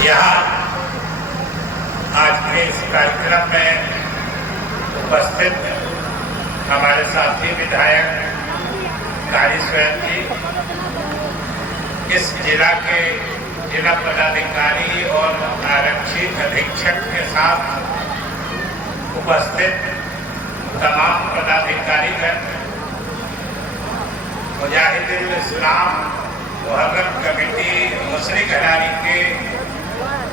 यहाँ आज के इस कार्यक्रम में उपस्थित हमारे साथी विधायक कारी स्वयं जी, इस जिला के जिला पदाधिकारी और आरक्षी अधीक्षक के साथ उपस्थित तमाम पदाधिकारीगण, मुजाहिदुल इस्लाम मुहर्रम कमेटी मुसरी घरारी के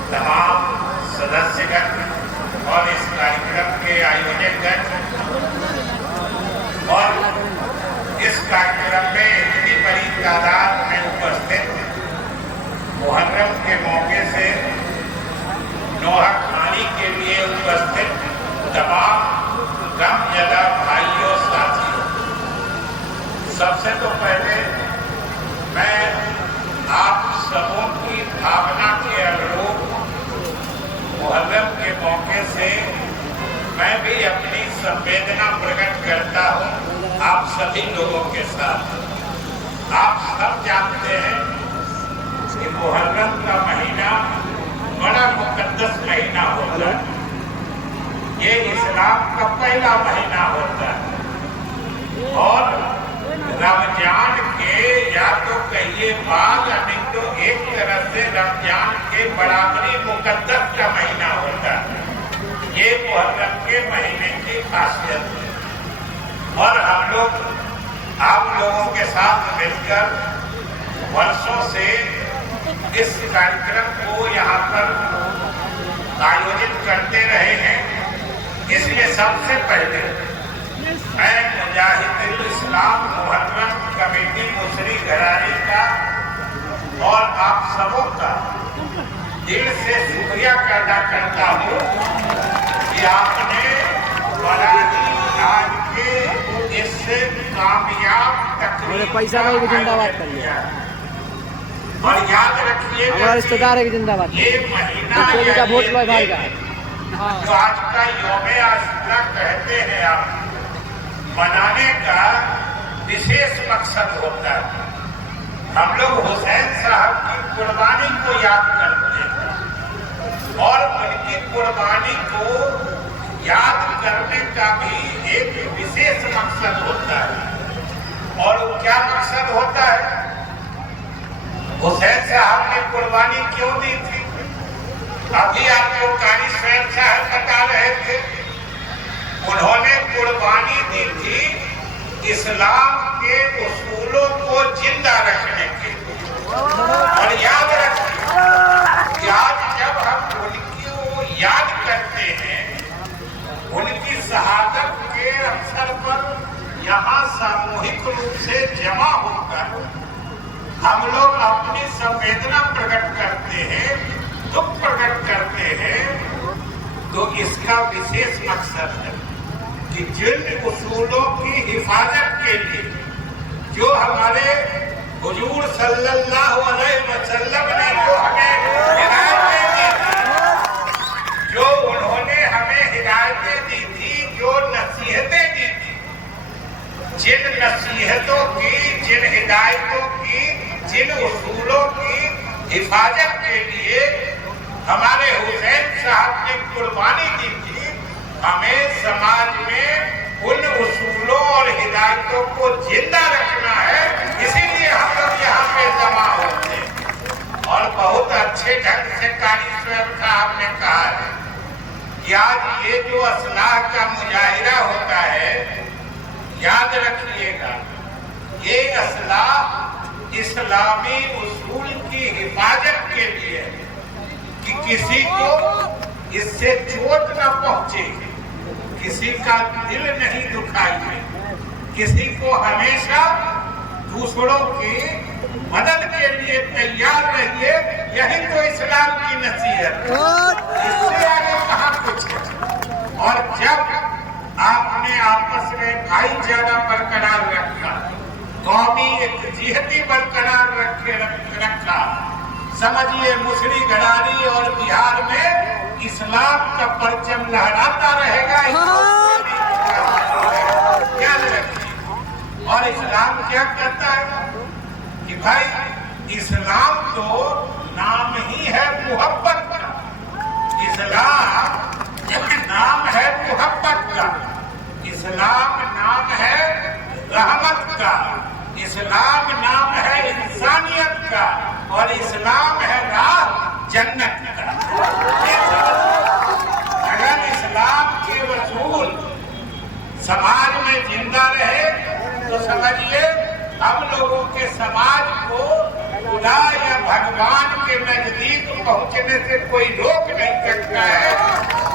तमाम सदस्यगण और इस कार्यक्रम के आयोजकगण और इस कार्यक्रम में इतनी बड़ी तादाद में उपस्थित मुहर्रम के मौके से नोहा खानी के लिए उपस्थित तमाम गमजदा भाइयों साथियों, सबसे तो पहले मैं आप सबों की भावना के अनुरूप मुहर्रम के मौके से मैं भी अपनी संवेदना प्रकट करता हूँ आप सभी लोगों के साथ। आप सब जानते हैं कि मुहर्रम का महीना बड़ा मुकद्दस महीना होता है। ये इस्लाम का पहला महीना होता है और रमजान के या तो कहिए बाद नहीं तो एक तरह से रमजान के बराबरी मुकद्दस का महीना होता है। ये मुहर्रम के महीने की खासियत है और हम लोग आप लोगों के साथ मिलकर वर्षों से इस कार्यक्रम को यहाँ पर आयोजित करते रहे हैं। इसमें सबसे पहले मैं मुजाहिदुल इस्लाम मुहर्रम कमेटी मुसरी घरारी का और आप सबों का दिल से शुक्रिया अदा करता हूँ कि आपने बड़ा ही आज के इस कामयाब तकरीब पैसा का भी जिंदाबाद करिए और याद रखिए हमारा रिश्तेदार है कि जिंदाबाद ये महीना का वोट लो भाई का जो आज का यौम आशूरा कहते हैं आप, मनाने का विशेष मकसद होता है। हम लोग हुसैन साहब की कुर्बानी को याद करते हैं और उनकी कुर्बानी को याद करने का भी एक विशेष मकसद होता है। और वो क्या मकसद होता है? हुसैन साहब ने कुर्बानी क्यों दी थी? अभी आपको कारी स्वयं साहब बता रहे थे। उन्होंने कुर्बानी दी थी इस्लाम के उसूलों को जिंदा रखने के लिए। और याद रखिए कि आज जब हम उनकी याद करते हैं, उनकी शहादत के अवसर पर यहाँ सामूहिक रूप से जमा होकर हम लोग अपनी संवेदना प्रकट करते हैं, दुख प्रकट करते हैं, तो इसका विशेष मकसद है कि जिन उसूलों की हिफाजत के लिए जो हमारे हुजूर सल्लल्लाहु अलैहि वसल्लम ने जो हमें हिदायतें दी थी, जो उन्होंने हमें हिदायतें दी थी, जो नसीहतें दी थी, जिन नसीहतों की, जिन हिदायतों की, जिन उसूलों की हिफाजत के लिए हमारे हुसैन साहब ने कुर्बानी दी थी, हमें समाज में उन उसूलों और हिदायतों को जिंदा रखना है। इसीलिए हम लोग यहाँ पे जमा होते हैं। और बहुत अच्छे ढंग से कारी स्वयं साहब ने कहा है कि आज ये जो असलाह का मुजाहिरा होता है, याद रखिएगा ये असलाह इस्लामी उसूल की हिफाजत के लिए कि किसी को इससे चोट न पहुंचे, किसी का दिल नहीं दुखाइए, किसी को हमेशा दूसरों की मदद के लिए तैयार रहिए। यही तो इस्लाम की नसीहत है, इससे आगे कहाँ कुछ है। और जब आपने आपस में भाईचारा बरकरार रखा, कौमी एकजिहती बरकरार रखा, समझिए मुसरी घरारी और बिहार में इस्लाम का परचम लहराता रहेगा। याद रखिए। और इस्लाम क्या कहता है कि भाई इस्लाम तो नाम ही है मोहब्बत शफकत का, इस्लाम नाम है रहमत का, इस्लाम नाम है इंसानियत का, और इस्लाम है राह जन्नत का। अगर इस्लाम के रसूल समाज में जिंदा रहे तो समझिए हम लोगों के समाज को खुदा या भगवान के नजदीक पहुंचने से कोई रोक नहीं सकता है।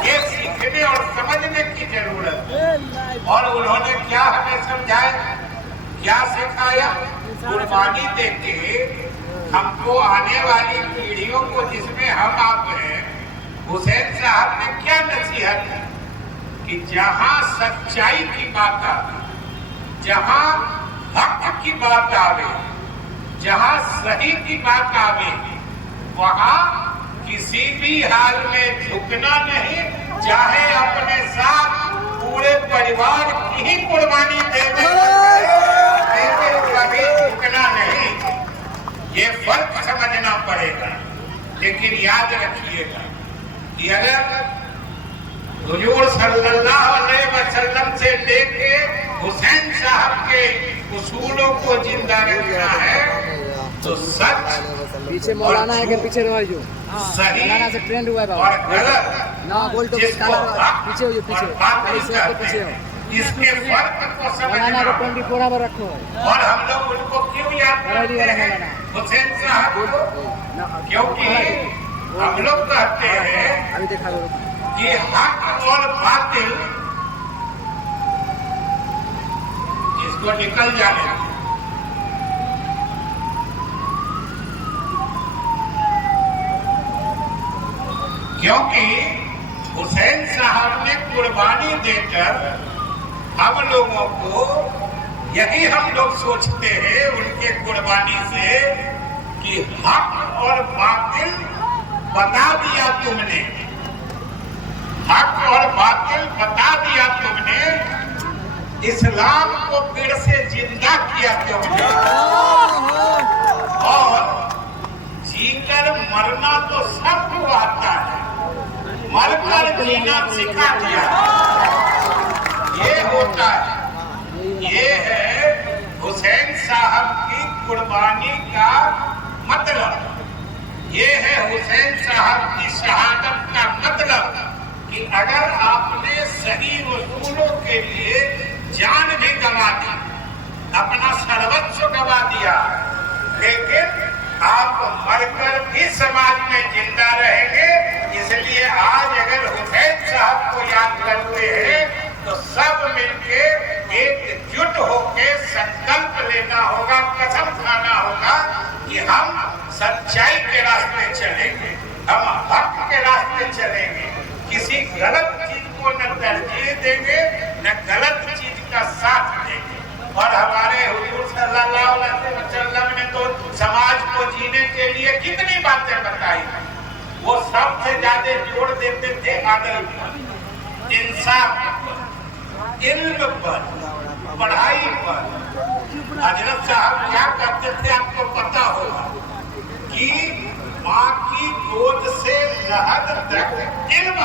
ये सीखने और समझने की जरूरत है। और उन्होंने क्या हमें समझाया, क्या सिखाया? कुर्बानी देके हमको आने वाली पीढ़ियों को, जिसमें हम आप हैं, हुसैन साहब ने क्या नसीहत की कि जहां सच्चाई की बात आवे, जहां हक की बात आवे, जहां सही की बात आवे, वहां किसी भी हाल में झुकना नहीं, चाहे अपने साथ पूरे परिवार की ही कुर्बानी देने कभी झुकना नहीं। ये फर्क समझना पड़ेगा। लेकिन याद रखिएगा कि अगर हुजूर सल्लल्लाहु अलैहि वसल्लम से लेके हुसैन साहब के उसूलों को जिंदा रखना है तो सच पीछे मौलाना है कि पीछे जो सही मौलाना से ट्रेंड हुआ है और गलत ना बोल तो जिसको हक पीछे हो, पीछे और बातिल कहते हैं, इसके फर्क को मौलाना को समझना। 24 पर रखो है। और हम लोग उनको क्यों याद करते हैं हुसैन साहब को? क्योंकि हम लोग कहते हैं अभी देखा करो कि हक और बातिल इसको निकल जाने दो। क्योंकि हुसैन साहब ने कुर्बानी देकर हम लोगों को, यही हम लोग सोचते हैं उनके कुर्बानी से कि हक और बातिल बता दिया तुमने, हक और बातिल बता दिया तुमने, इस्लाम को फिर से जिंदा किया तुमने, और जीकर मरना तो सबको आता है, मरकर जीना सिखा दिया। ये होता है, ये है हुसैन साहब की कुर्बानी का मतलब। ये है हुसैन साहब की शहादत का मतलब कि अगर आपने सही उसूलों के लिए जान भी गंवा दी, अपना सर्वस्व गंवा दिया, लेकिन आप मरकर भी समाज में जिंदा रहेंगे। इसलिए आज अगर हुसैन साहब को याद करते हैं तो सब मिलके एकजुट होके संकल्प लेना होगा, कसम खाना होगा कि हम सच्चाई के रास्ते चलेंगे, हम हक के रास्ते चलेंगे, किसी गलत चीज को न तरजीह देंगे न गलत चीज का साथ देंगे। और हमारे हुजूर सल्लल्लाहु अलैहि वसल्लम ने तो समाज को जीने के लिए कितनी बातें बताई। वो सबसे ज्यादा जोड़ देते थे आदल पर, इंसाफ पर, इल्म पर, पढ़ाई पर। हजरत साहब क्या करते थे आपको पता होगा कि माँ की गोद से लहद तक इल्म